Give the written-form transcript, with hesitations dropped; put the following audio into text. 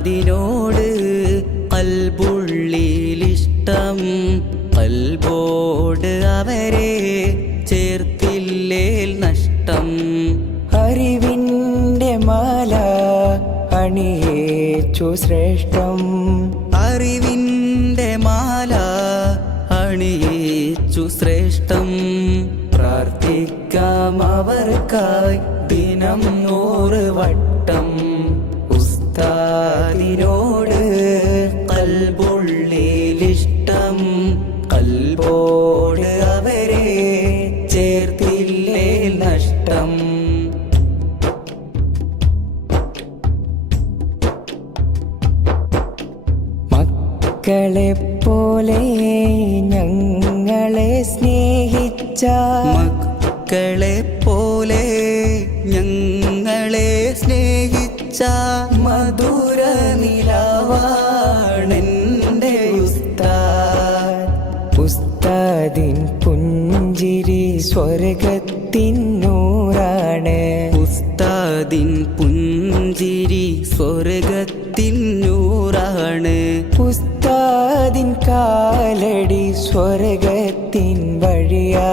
ഉസ്താദിനോട് കൽബുള്ളിലിഷ്ടം, കൽബോട് അവരെ ചേർത്തില്ലേൽ നഷ്ടം. അറിവിൻ്റെ മാല അണിയേച്ചു ശ്രേഷ്ഠം, അറിവിൻ്റെ മാല അണിയിച്ചു ശ്രേഷ്ഠം. പ്രാർത്ഥിക്കാം അവർക്കായി ദിനം 100 വട്ടം. ഉസ്താദിനോട് കൽബുള്ളിലിഷ്ടം, കൽബോട് അവരെ ചേർത്തില്ലേ നഷ്ടം. മക്കളെ പോലെ ഞങ്ങളെ സ്നേഹിച്ച, മക്കളെ പോലെ ഞങ്ങളെ സ്നേഹിച്ച മധുര നിലവാണെൻ്റെ ഉസ്താദ്. ഉസ്താദിൻ പുഞ്ചിരി സ്വർഗത്തിൻ നൂറാണ്, ഉസ്താദിൻ പുഞ്ചിരി സ്വർഗത്തിൻ നൂറാണ്. ഉസ്താദിൻ കാലടി സ്വർഗത്തിൻ